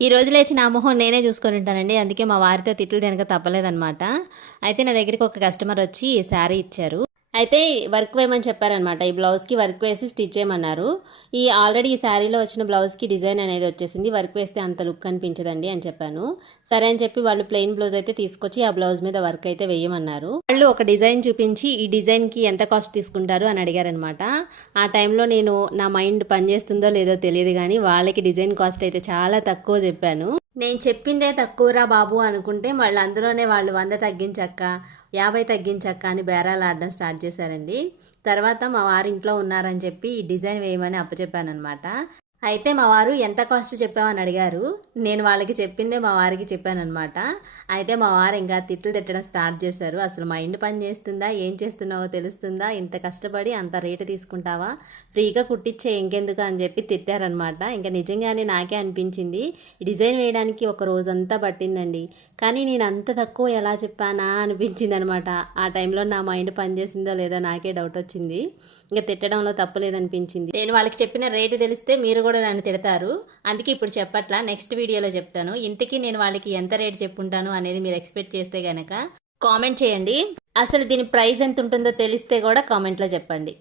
ఈ రోజు లేచి నా మొహం నేనే చూసుకొని ఉంటానండి. అందుకే మా వారితో తిట్లు తినక తప్పలేదనమాట అయితే నా దగ్గరికి ఒక కస్టమర్ వచ్చి శారీ ఇచ్చారు. అయితే వర్క్ వేయమని చెప్పారనమాట. ఈ బ్లౌజ్కి వర్క్ వేసి స్టిచ్ చేయమన్నారు. ఈ ఆల్రెడీ ఈ శారీలో వచ్చిన బ్లౌజ్కి డిజైన్ అనేది వచ్చేసింది. వర్క్ వేస్తే అంత లుక్ అనిపించదండి అని చెప్పాను. సరే అని చెప్పి వాళ్ళు ప్లెయిన్ బ్లౌజ్ అయితే తీసుకొచ్చి ఆ బ్లౌజ్ మీద వర్క్ అయితే వేయమన్నారు. వాళ్ళు ఒక డిజైన్ చూపించి ఈ డిజైన్కి ఎంత కాస్ట్ తీసుకుంటారు అని అడిగారనమాట. ఆ టైంలో నేను నా మైండ్ పనిచేస్తుందో లేదో తెలియదు కానీ వాళ్ళకి డిజైన్ కాస్ట్ అయితే చాలా తక్కువ చెప్పాను. నేను చెప్పిందే తక్కువరా బాబు అనుకుంటే మళ్ళీ అందులోనే వాళ్ళు వంద తగ్గించక్క యాభై తగ్గించక్క అని బేరాలు ఆడడం స్టార్ట్ చేశారండి. తర్వాత మా వారి ఇంట్లో ఉన్నారని చెప్పి ఈ డిజైన్ వేయమని అప్పచెప్పానమాట అయితే మా వారు ఎంత కాస్ట్ చెప్పామని అడిగారు. నేను వాళ్ళకి చెప్పిందే మా వారికి చెప్పానమాట అయితే మా వారు ఇంకా తిట్లు తిట్టడం స్టార్ట్ చేశారు. అసలు మైండ్ పని చేస్తుందా? ఏం చేస్తున్నావో తెలుస్తుందా? ఇంత కష్టపడి అంత రేటు తీసుకుంటావా? ఫ్రీగా కుట్టించే ఇంకెందుకు అని చెప్పి తిట్టారనమాట ఇంకా నిజంగానే నాకే అనిపించింది. డిజైన్ వేయడానికి ఒక రోజంతా పట్టిందండి. కానీ నేను అంత తక్కువ ఎలా చెప్పానా అనిపించింది అనమాట ఆ టైంలో నా మైండ్ పనిచేసిందో లేదో నాకే డౌట్ వచ్చింది. ఇంకా తిట్టడంలో తప్పు లేదనిపించింది. నేను వాళ్ళకి చెప్పిన రేటు తెలిస్తే మీరు కూడా నన్ను తిడతారు. అందుకే ఇప్పుడు చెప్పట్లా నెక్స్ట్ వీడియోలో చెప్తాను. ఇంతకీ నేను వాళ్ళకి ఎంత రేట్ చెప్పుంటాను అనేది మీరు ఎక్స్పెక్ట్ చేస్తే గనక కామెంట్ చేయండి. అసలు దీని ప్రైస్ ఎంత ఉంటుందో తెలిస్తే కూడా కామెంట్లో చెప్పండి.